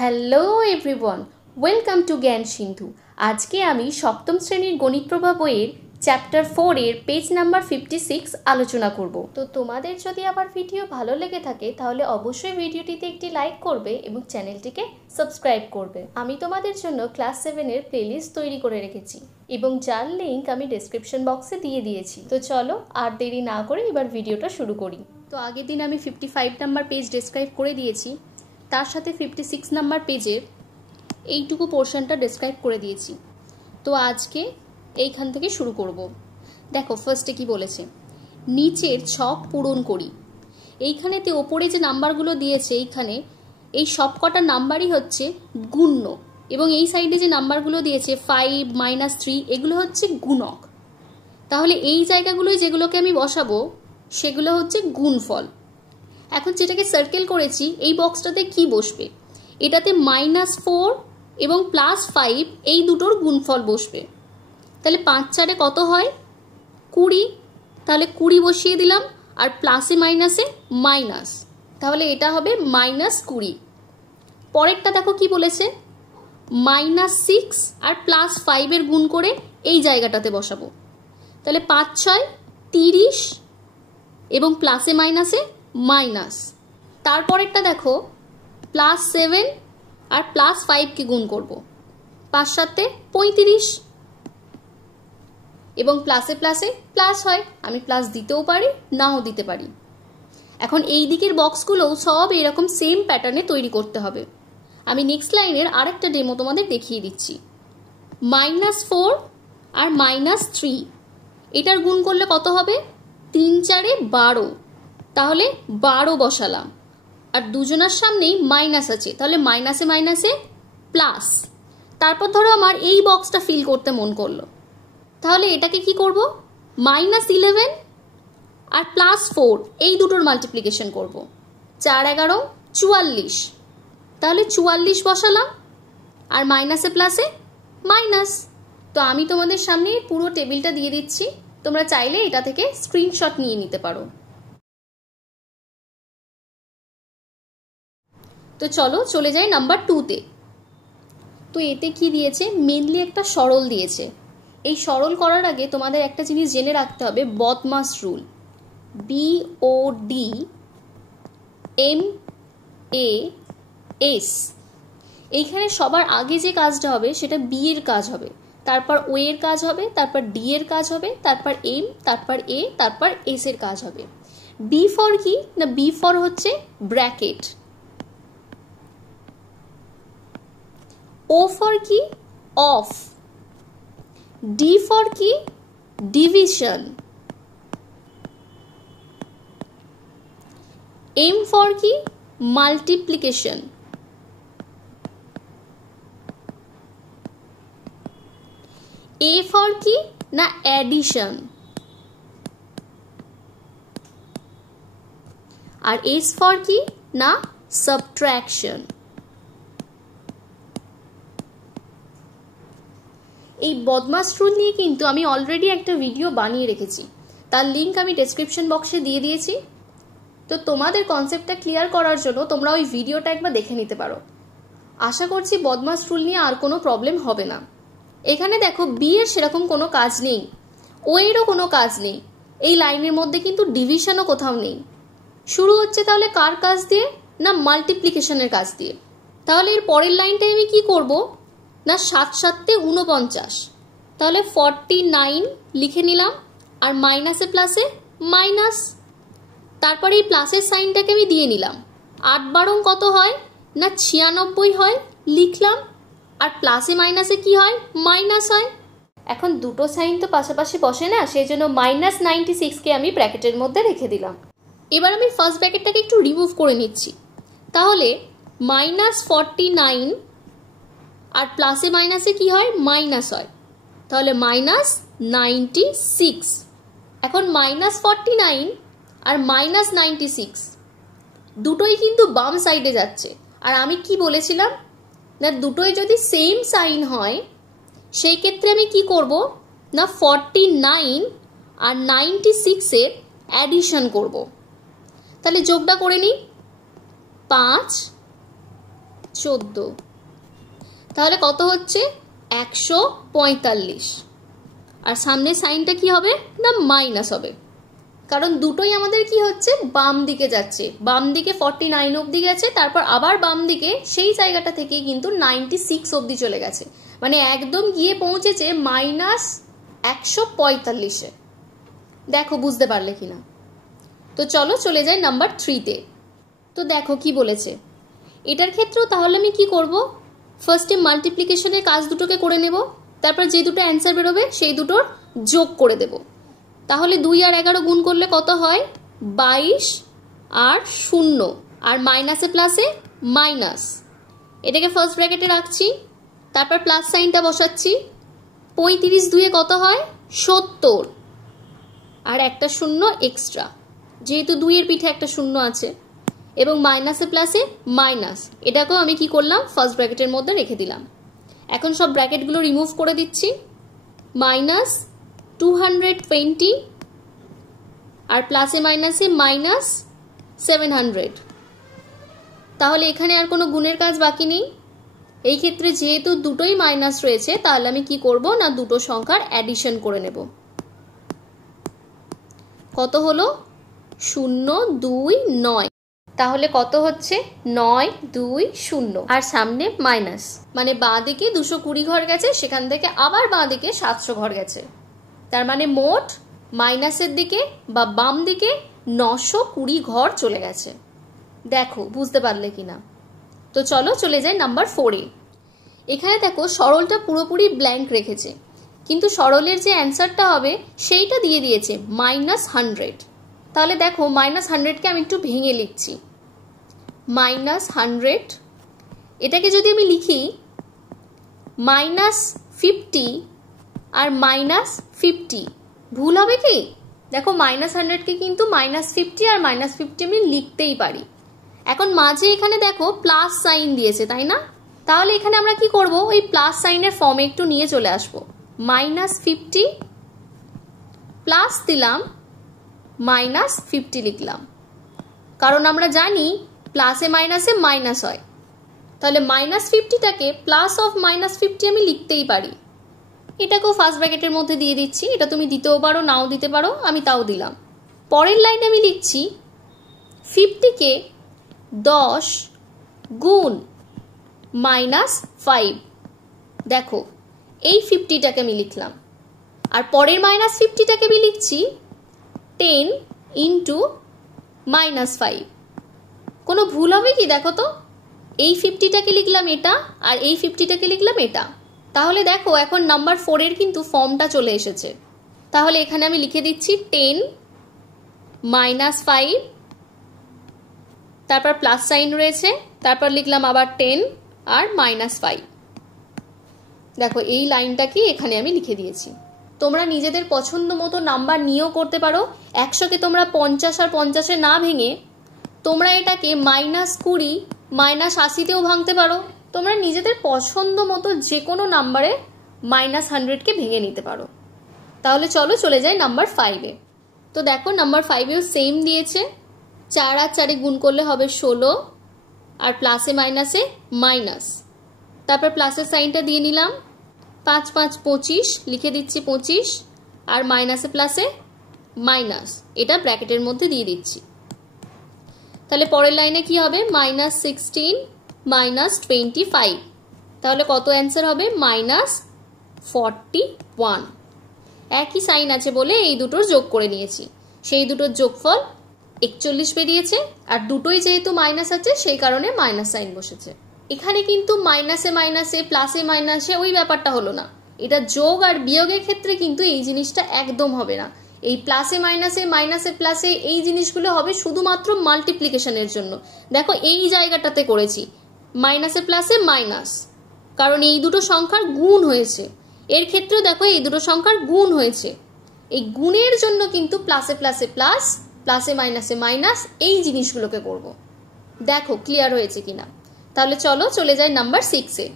Hello everyone, welcome to জ্ঞান সিন্ধু। আজকে আমি সপ্তম শ্রেণীর গণিত প্রভা বইয়ের চ্যাপ্টার 4 এর পেজ নাম্বার 56 আলোচনা করব। তো তোমাদের যদি আবার ভিডিও ভালো লেগে থাকে তাহলে অবশ্যই ভিডিওটিতে একটি লাইক করবে এবং চ্যানেলটিকে সাবস্ক্রাইব করবে। আমি তোমাদের জন্য ক্লাস 7 এর প্লেলিস্ট তৈরি করে রেখেছি এবং যার লিঙ্ক আমি ডেসক্রিপশন বক্সে দিয়ে দিয়েছি। তো চলো আর দেরি না করে এবার ভিডিওটা শুরু করি। তো আগের দিন আমি 55 নাম্বার পেজ ডেসক্রাইব করে দিয়েছি, তার সাথে 56 নাম্বার পেজের এইটুকু পোর্শনটা ডেসক্রাইব করে দিয়েছি। তো আজকে এইখান থেকে শুরু করব। দেখো ফার্স্টে কি বলেছে, নিচের ছক পূরণ করি। এইখানেতে ওপরে যে নাম্বারগুলো দিয়েছে এইখানে এই সবকটা নাম্বারই হচ্ছে গুণ্য এবং এই সাইডে যে নাম্বারগুলো দিয়েছে 5, -3 এগুলো হচ্ছে গুণক। তাহলে এই জায়গাগুলোই যেগুলোকে আমি বসাবো সেগুলো হচ্ছে গুণফল। এখন যেটাকে সার্কেল করেছি এই বক্সটাতে কি বসবে, এটাতে -4 এবং +5 এই দুটোর গুণফল বসবে। তাহলে 5 × 4 কত হয় 20, তাহলে 20 বসিয়ে দিলাম আর প্লাসে মাইনাসে মাইনাস, তাহলে এটা হবে -20। পরেরটা দেখো কি বলেছে, -6 আর +5 এর গুণ করে এই জায়গাটাতে বসাবো। তাহলে 5 × 6 30 এবং প্লাসে মাইনাসে মাইনাস। তারপরেরটা দেখো +7 আর +5 কে গুণ করব, 5 × 7 35 এবং প্লাসে প্লাসে প্লাস হয়, আমি প্লাস দিতেও পারি নাও দিতে পারি। এখন এই দিকের বক্সগুলোও সব এরকম সেম প্যাটার্নে তৈরি করতে হবে। আমি নেক্সট লাইনের আরেকটা ডেমো তোমাদের দেখিয়ে দিচ্ছি। -4 আর -3 এটার গুণ করলে কত হবে, 3 × 4 = 12, তাহলে 12 বসালাম আর দুজনার সামনেই মাইনাস আছে, তাহলে মাইনাসে মাইনাসে প্লাস। তারপর ধরো আমার এই বক্সটা ফিল করতে মন করলো, তাহলে এটাকে কি করব, -11 আর +4 এই দুটোর মাল্টিপ্লিকেশন করব। 4 × 11 = 44, তাহলে 44 বসালাম আর মাইনাসে প্লাসে মাইনাস। তো আমি তোমাদের সামনে পুরো টেবিলটা দিয়ে দিচ্ছি, তোমরা চাইলে এটা থেকে স্ক্রিনশট নিয়ে নিতে পারো। তো চলো চলে যাই নাম্বার 2-তে। তো এতে কি দিয়েছে, মেনলি একটা সরল দিয়েছে। এই সরল করার আগে তোমাদের একটা জিনিস জেনে রাখতে হবে, বদমাস রুল, BODMAS। এইখানে সবার আগে যে কাজটা হবে সেটা বি এর কাজ হবে, তারপর ও এর কাজ হবে, তারপর ডি এর কাজ হবে, তারপর এম, তারপর এ, তারপর এস এর কাজ হবে। বি ফর কি না, বি ফর হচ্ছে ব্র্যাকেট। ও ফর কি, অফ। ডি ফর কি, ডিভিশন। এম ফর কি, মাল্টিপ্লিকেশন। এ ফর কি না, অ্যাডিশন। আর এস ফর কি না, সাবট্রাকশন। এই বদমাস রুল নিয়ে কিন্তু আমি অলরেডি একটা ভিডিও বানিয়ে রেখেছি, তার লিঙ্ক আমি ডেসক্রিপশন বক্সে দিয়ে দিয়েছি। তো তোমাদের কনসেপ্টটা ক্লিয়ার করার জন্য তোমরা ওই ভিডিওটা একবার দেখে নিতে পারো। আশা করছি বদমাস রুল নিয়ে আর কোনো প্রবলেম হবে না। এখানে দেখো বি এর সেরকম কোনো কাজ নেই, ও এরও কোনো কাজ নেই, এই লাইনের মধ্যে কিন্তু ডিভিশনও কোথাও নেই। শুরু হচ্ছে তাহলে কার কাজ দিয়ে না, মাল্টিপ্লিকেশনের কাজ দিয়ে। তাহলে এর পরের লাইনটায় আমি কি করব না, 7 × 7 = 49, তাহলে 49 লিখে নিলাম আর মাইনাসে প্লাসে মাইনাস। তারপরে এই প্লাসের সাইনটাকে আমি দিয়ে নিলাম। 8 × 12 কত হয় না, 96 হয়, লিখলাম। আর প্লাসে মাইনাসে কি হয়, মাইনাস হয়। এখন দুটো সাইন তো পাশাপাশি বসে না, সেই জন্য -96কে আমি ব্র্যাকেটের মধ্যে রেখে দিলাম। এবার আমি ফার্স্ট ব্র্যাকেটটাকে একটু রিমুভ করে নিচ্ছি, তাহলে -49 আর প্লাসে মাইনাসে কি হয়, মাইনাস হয়, তাহলে -96। এখন -49 আর -96 দুটোই কিন্তু বাম সাইডে যাচ্ছে। আর আমি কি বলেছিলাম না, দুটোই যদি সেম সাইন হয় সেই ক্ষেত্রে আমি কি করব না, 49 আর 96 এর অ্যাডিশন করব। তাহলে যোগটা করে নিই, 5 14। তাহলে কত হচ্ছে 145। আর সামনে সাইনটা কি হবে না মাইনাস হবে, কারণ দুটোই আমাদের কি হচ্ছে বাম দিকে যাচ্ছে। বাম দিকে 49 অবধি গেছে, তারপর আবার বাম দিকে সেই জায়গাটা থেকে কিন্তু 96 অবধি চলে গেছে, মানে একদম গিয়ে পৌঁছেছে -145-এ। দেখো বুঝতে পারলে কিনা। তো চলো চলে যাই নাম্বার 3-তে। তো দেখো কি বলেছে এটার ক্ষেত্রেও। তাহলে আমি কি করব, ফার্স্টে মাল্টিপ্লিকেশনের কাজ দুটোকে করে নেব, তারপর যে দুটো অ্যান্সার বেরোবে সেই দুটোর যোগ করে দেব। তাহলে 2 আর 11 গুণ করলে কত হয় 22 আর 0 আর মাইনাসে প্লাসে মাইনাস। এটাকে ফার্স্ট ব্র্যাকেটে রাখছি, তারপর প্লাস সাইনটা বসাচ্ছি। 35 2-এ কত হয় 70 আর একটা 0 এক্সট্রা, যেহেতু 2 এর পিঠে একটা 0 আছে, এবং মাইনাসে প্লাসে মাইনাস। এটাকেও আমি কি করলাম ফার্স্ট ব্র্যাকেটের মধ্যে রেখে দিলাম। এখন সব ব্র্যাকেটগুলো রিমুভ করে দিচ্ছি। -220 আর প্লাসে মাইনাসে -700। তাহলে এখানে আর কোনো গুণের কাজ বাকি নেই। এই ক্ষেত্রে যেহেতু দুটোই মাইনাস রয়েছে, তাহলে আমি কি করব না দুটো সংখ্যার অ্যাডিশন করে নেব। কত হলো 0 2 9। তাহলে কত হচ্ছে 9 2 0 আর সামনে মাইনাস, মানে বাঁ দিকে 220 ঘর গেছে, সেখান থেকে আবার বাঁ দিকে 700 ঘর গেছে। তার মানে মোট মাইনাসের দিকে বা বাম দিকে 920 ঘর চলে গেছে। দেখো বুঝতে পারলে কিনা। তো চলো চলে যাই নাম্বার 4-এ। এখানে দেখো সরলটা পুরোপুরি ব্ল্যাঙ্ক রেখেছে, কিন্তু সরলের যে অ্যান্সারটা হবে সেইটা দিয়ে দিয়েছে -100। তাহলে দেখো -100কে আমি একটু ভেঙে লিখছি। -100 এটাকে যদি আমি লিখি -50 আর -50, ভুল হবে কি? দেখো -100কে কিন্তু -50 আর -50 আমি লিখতেই পারি। এখন মাঝে এখানে দেখো প্লাস সাইন দিয়েছে, তাই না? তাহলে এখানে আমরা কি করব, ওই প্লাস সাইনের ফর্মে একটু নিয়ে চলে আসব। -50 প্লাস দিলাম -50 লিখলাম, কারণ আমরা জানি প্লাসে মাইনাসে মাইনাস হয়। তাহলে -50টাকে প্লাস অফ -50 আমি লিখতেই পারি। এটাকেও ফার্স্ট ব্র্যাকেটের মধ্যে দিয়ে দিচ্ছি। এটা তুমি দিতেও পারো নাও দিতে পারো, আমি তাও দিলাম। পরের লাইনে আমি লিখছি 50কে 10 গুণ -5। দেখো এই 50টাকে আমি লিখলাম, আর পরের -50টাকে আমি লিখছি 10 ইন্টু -5। কোনো ভুল হবে কি দেখো তো? এই 50টাকে লিখলাম এটা, আর এই 50টাকে লিখলাম এটা। তাহলে দেখো এখন নাম্বার 4-এর কিন্তু ফর্মটা চলে এসেছে। তাহলে এখানে আমি লিখে দিচ্ছি 10 -5, তারপর প্লাস সাইন রয়েছে, তারপর লিখলাম আবার 10 আর -5। দেখো এই লাইনটাকে এখানে আমি লিখে দিয়েছি। তোমরা নিজেদের পছন্দ মতো নাম্বার নিয়েও করতে পারো। 100কে তোমরা 50 আর 50-এ না ভেঙে তোমরা এটাকে -20 -80-তেও ভাঙতে পারো। তোমরা নিজেদের পছন্দ মতো যে কোনো নাম্বারে -100কে ভেঙে নিতে পারো। তাহলে চলো চলে যাই নাম্বার 5-এ। তো দেখো নাম্বার 5-এও সেম দিয়েছে। 4 আর 4-এ গুণ করলে হবে 16, আর প্লাসে মাইনাসে মাইনাস। তারপর প্লাসের সাইনটা দিয়ে নিলাম। 5 5 25 লিখে দিচ্ছি 25, আর মাইনাসে প্লাসে মাইনাস, এটা ব্র্যাকেটের মধ্যে দিয়ে দিচ্ছি। তাহলে পরের লাইনে কি হবে -16 -25। তাহলে কত অ্যান্সার হবে -41। একই সাইন আছে বলে এই দুটোর যোগ করে নিয়েছি, সেই দুটোর যোগফল 41 বেরিয়েছে। আর দুটোই যেহেতু মাইনাস আছে সেই কারণে মাইনাস সাইন বসেছে। এখানে কিন্তু মাইনাসে মাইনাসে প্লাসে মাইনাসে ওই ব্যাপারটা হলো না। এটা যোগ আর বিয়োগের ক্ষেত্রে কিন্তু এই জিনিসটা একদম হবে না। এই প্লাসে মাইনাসে মাইনাসে প্লাসে এই জিনিসগুলো হবে শুধুমাত্র মাল্টিপ্লিকেশনের জন্য। দেখো এই জায়গাটাতে করেছি মাইনাসে প্লাসে মাইনাস, কারণ এই দুটো সংখ্যার গুণ হয়েছে। এর ক্ষেত্রেও দেখো এই দুটো সংখ্যার গুণ হয়েছে। এই গুণের জন্য কিন্তু প্লাসে প্লাসে প্লাস, প্লাসে মাইনাসে মাইনাস এই জিনিসগুলোকে করব। দেখো ক্লিয়ার হয়েছে কিনা। তাহলে চলো চলে যাই নাম্বার 6-এ।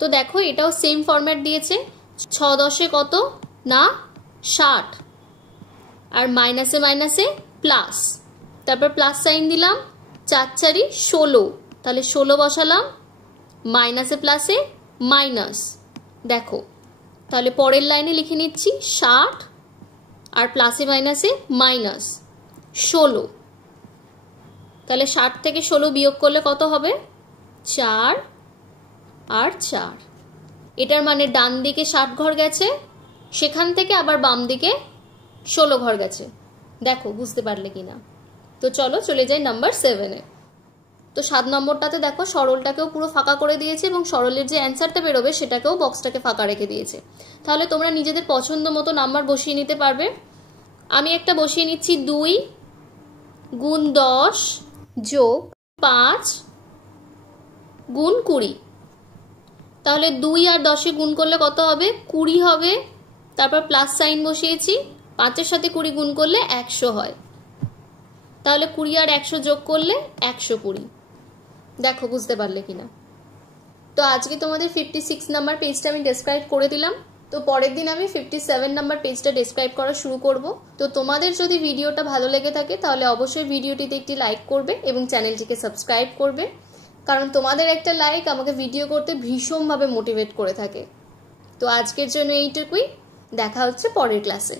তো দেখো এটাও সেম ফরম্যাট দিয়েছে। 6 10-এ কত না 60, আর মাইনাসে মাইনাসে প্লাস, তারপর প্লাস সাইন দিলাম। 4 4 16, তাহলে 16 বসালাম, মাইনাসে প্লাসে মাইনাস, দেখো তাহলে পরের লাইনে লিখে নিচ্ছি 60 আর প্লাসে মাইনাসে মাইনাস 16। তাহলে 60 থেকে 16 বিয়োগ করলে কত হবে? 4 আর 4। এটার মানে ডান দিকে 60 ঘর গেছে, সেখান থেকে আবার বাম দিকে 16 ঘর গেছে। দেখো বুঝতে পারলে কিনা। তো চলো চলে যাই নাম্বার 7-এ। তো 7 নম্বরটাতে দেখো সরলটাকেও পুরো ফাঁকা করে দিয়েছে এবং সরলের যে অ্যান্সারটা বেরোবে সেটাকেও বক্সটাকে ফাঁকা রেখে দিয়েছে। তাহলে তোমরা নিজেদের পছন্দ মতো নাম্বার বসিয়ে নিতে পারবে। আমি একটা বসিয়ে নিচ্ছি 2 গুণ 10 যোগ 5 গুণ 20। তাহলে 2 আর 10-এ গুণ করলে কত হবে? 20 হবে। তারপর প্লাস সাইন বসিয়েছি, 5-এর সাথে 20 গুণ করলে 100 হয়। তাহলে 20 আর 100 যোগ করলে 120। দেখো বুঝতে পারলে কিনা। তো আজকে তোমাদের 56 নাম্বার পেজটা আমি ডেসক্রাইব করে দিলাম। তো পরের দিন আমি 57 নাম্বার পেজটা ডেসক্রাইব করা শুরু করব। তো তোমাদের যদি ভিডিওটা ভালো লেগে থাকে তাহলে অবশ্যই ভিডিওটিতে একটি লাইক করবে এবং চ্যানেলটিকে সাবস্ক্রাইব করবে, কারণ তোমাদের একটা লাইক আমাকে ভিডিও করতে ভীষণভাবে মোটিভেট করে থাকে। তো আজকের জন্য এইটুকুই, দেখা হচ্ছে পরের ক্লাসে।